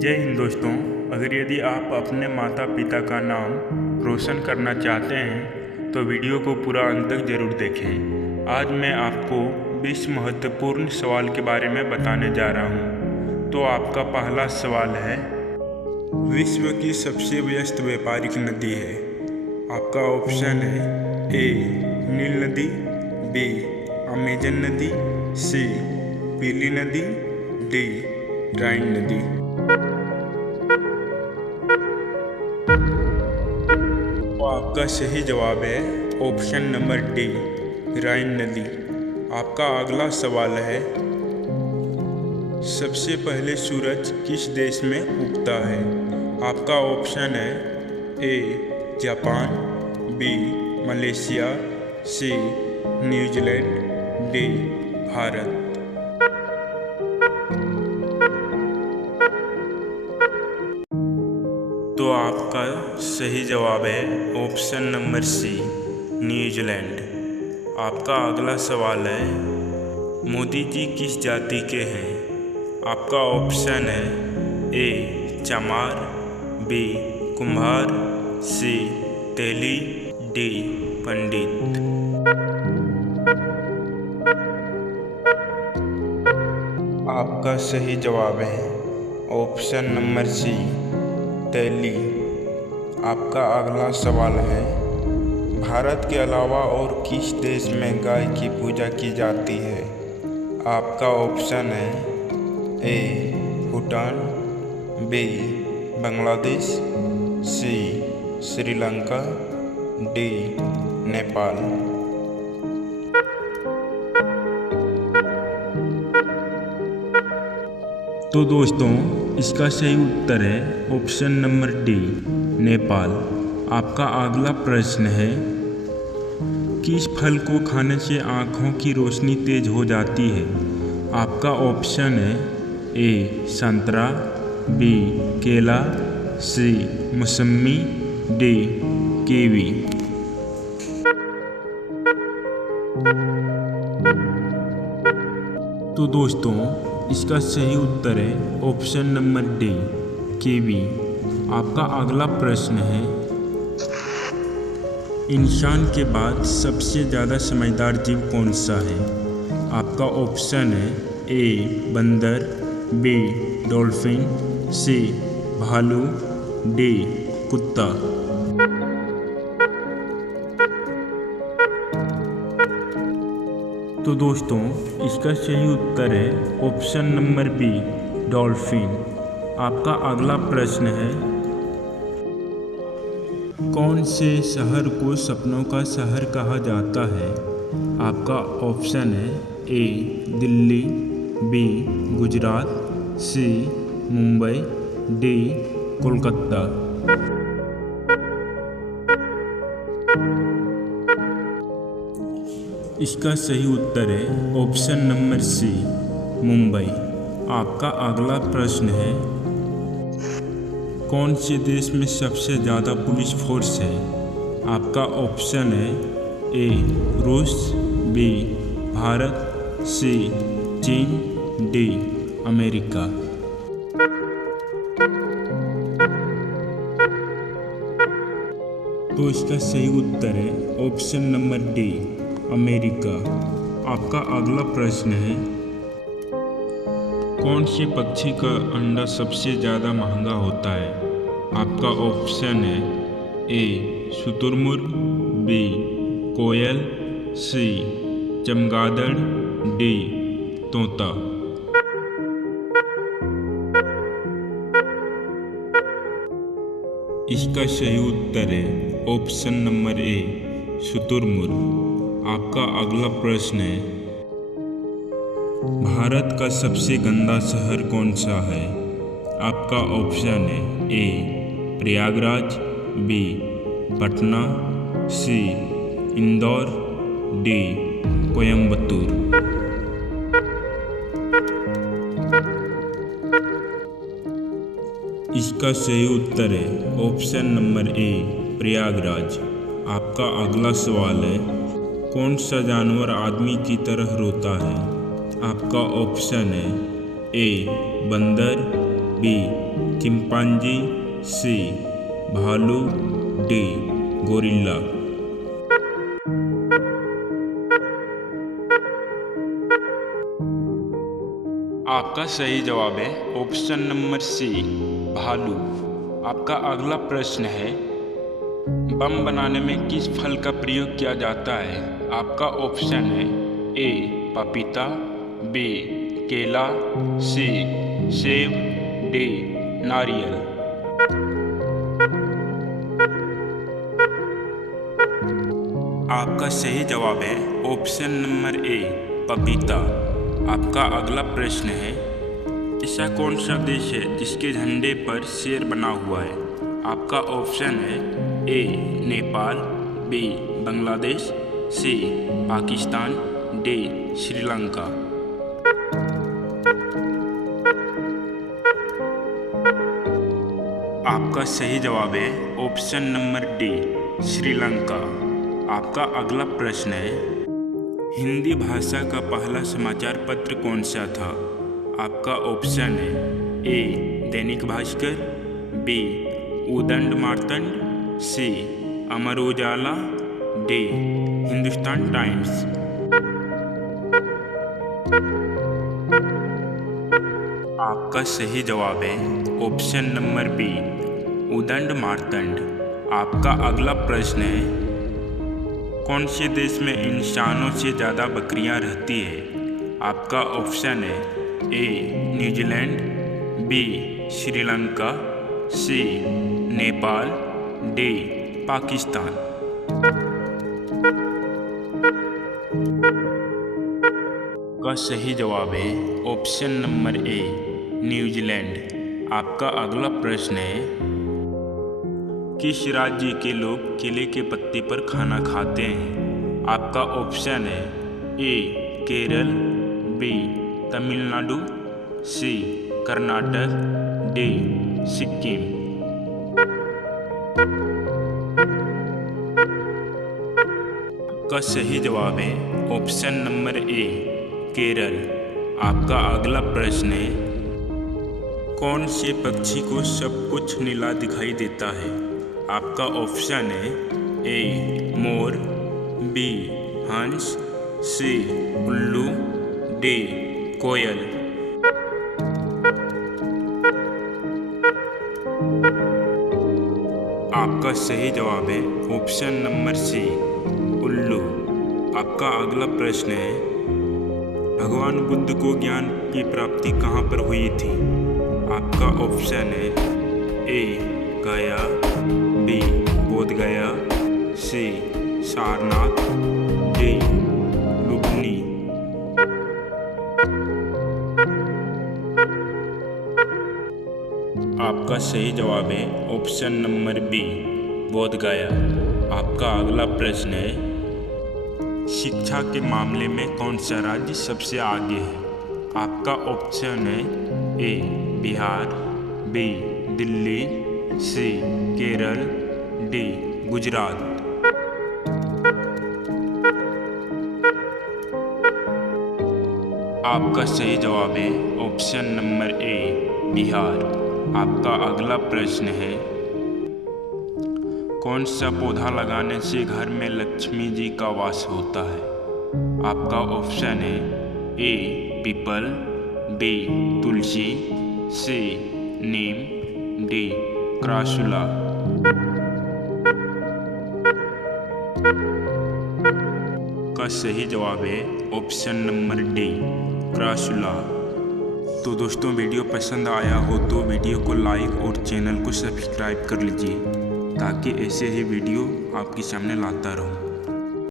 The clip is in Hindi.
जय हिंद दोस्तों। अगर यदि आप अपने माता पिता का नाम रोशन करना चाहते हैं तो वीडियो को पूरा अंत तक जरूर देखें। आज मैं आपको 20 महत्वपूर्ण सवाल के बारे में बताने जा रहा हूं। तो आपका पहला सवाल है, विश्व की सबसे व्यस्त व्यापारिक नदी है। आपका ऑप्शन है ए नील नदी, बी अमेजन नदी, सी पीली नदी, डी राइन नदी। तो आपका सही जवाब है ऑप्शन नंबर डी राइन नदी। आपका अगला सवाल है, सबसे पहले सूरज किस देश में उगता है। आपका ऑप्शन है A Japan, B Malaysia, C New Zealand, D Bharat. तो आपका सही जवाब है ऑप्शन नंबर सी न्यूजीलैंड। आपका अगला सवाल है, मोदी जी किस जाति के हैं। आपका ऑप्शन है ए चमार, बी कुम्हार, सी तेली, डी पंडित। आपका सही जवाब है ऑप्शन नंबर सी तेली। आपका अगला सवाल है, भारत के अलावा और किस देश में गाय की पूजा की जाती है। आपका ऑप्शन है ए भूटान, बी बांग्लादेश, सी श्रीलंका, डी नेपाल। तो दोस्तों, इसका सही उत्तर है ऑप्शन नंबर डी नेपाल। आपका अगला प्रश्न है, किस फल को खाने से आँखों की रोशनी तेज हो जाती है। आपका ऑप्शन है ए संतरा, बी केला, सी मौसमी, डी कीवी। तो दोस्तों, इसका सही उत्तर है ऑप्शन नंबर डी कीवी। आपका अगला प्रश्न है, इंसान के बाद सबसे ज़्यादा समझदार जीव कौन सा है। आपका ऑप्शन है ए बंदर, बी डॉल्फिन, सी भालू, डी कुत्ता। तो दोस्तों, इसका सही उत्तर है ऑप्शन नंबर बी डॉल्फिन। आपका अगला प्रश्न है, कौन से शहर को सपनों का शहर कहा जाता है। आपका ऑप्शन है ए दिल्ली, बी गुजरात, सी मुंबई, डी कोलकाता। इसका सही उत्तर है ऑप्शन नंबर सी मुंबई। आपका अगला प्रश्न है, कौन से देश में सबसे ज़्यादा पुलिस फोर्स है। आपका ऑप्शन है ए रूस, बी भारत, सी चीन, डी अमेरिका। तो इसका सही उत्तर है ऑप्शन नंबर डी अमेरिका। आपका अगला प्रश्न है, कौन से पक्षी का अंडा सबसे ज़्यादा महंगा होता है। आपका ऑप्शन है ए शुतुरमुर्ग, बी कोयल, सी चमगादड़, डी तोता। इसका सही उत्तर है ऑप्शन नंबर ए शुतुरमुर्ग। आपका अगला प्रश्न है, भारत का सबसे गंदा शहर कौन सा है। आपका ऑप्शन है ए प्रयागराज, बी पटना, सी इंदौर, डी कोयम्बतूर। इसका सही उत्तर है ऑप्शन नंबर ए प्रयागराज। आपका अगला सवाल है, कौन सा जानवर आदमी की तरह रोता है। आपका ऑप्शन है ए बंदर, बी चिंपांजी, सी भालू, डी गोरिल्ला। आपका सही जवाब है ऑप्शन नंबर सी भालू। आपका अगला प्रश्न है, बम बनाने में किस फल का प्रयोग किया जाता है? आपका ऑप्शन है ए पपीता, बी केला, सी सेब, डी नारियल। आपका सही जवाब है ऑप्शन नंबर ए पपीता। आपका अगला प्रश्न है, ऐसा कौन सा देश है जिसके झंडे पर शेर बना हुआ है? आपका ऑप्शन है ए नेपाल, बी बांग्लादेश, सी पाकिस्तान, डी श्रीलंका। आपका सही जवाब है ऑप्शन नंबर डी श्रीलंका। आपका अगला प्रश्न है, हिंदी भाषा का पहला समाचार पत्र कौन सा था? आपका ऑप्शन है ए दैनिक भास्कर, बी उदंड मार्तंड, सी अमर उजाला, डी हिंदुस्तान टाइम्स। आपका सही जवाब है ऑप्शन नंबर बी उदंड मार्तंड। आपका अगला प्रश्न है, कौन से देश में इंसानों से ज़्यादा बकरियां रहती है? आपका ऑप्शन है ए न्यूजीलैंड, बी श्रीलंका, सी नेपाल, डी पाकिस्तान। का सही जवाब है ऑप्शन नंबर ए न्यूजीलैंड। आपका अगला प्रश्न है, किस राज्य के लोग केले के पत्ते पर खाना खाते हैं? आपका ऑप्शन है ए केरल, बी तमिलनाडु, सी कर्नाटक, डी सिक्किम। का सही जवाब है ऑप्शन नंबर ए केरल। आपका अगला प्रश्न है, कौन से पक्षी को सब कुछ नीला दिखाई देता है? आपका ऑप्शन है ए मोर, बी हंस, सी उल्लू, डी कोयल। आपका सही जवाब है ऑप्शन नंबर सी उल्लू। आपका अगला प्रश्न है, भगवान बुद्ध को ज्ञान की प्राप्ति कहाँ पर हुई थी? आपका ऑप्शन है ए गया, बी बोध गया, सी सारनाथ, डी लुम्बिनी। आपका सही जवाब है ऑप्शन नंबर बी बोध गया। आपका अगला प्रश्न है, शिक्षा के मामले में कौन सा राज्य सबसे आगे है? आपका ऑप्शन है ए बिहार, बी दिल्ली, सी केरल, डी गुजरात। आपका सही जवाब है ऑप्शन नंबर ए बिहार। आपका अगला प्रश्न है, कौन सा पौधा लगाने से घर में लक्ष्मी जी का वास होता है? आपका ऑप्शन है ए पीपल, बी तुलसी, सी नीम, डी क्रासुला। का सही जवाब है ऑप्शन नंबर डी क्रासुला। तो दोस्तों, वीडियो पसंद आया हो तो वीडियो को लाइक और चैनल को सब्सक्राइब कर लीजिए ताकि ऐसे ही वीडियो आपके सामने लाता रहूं।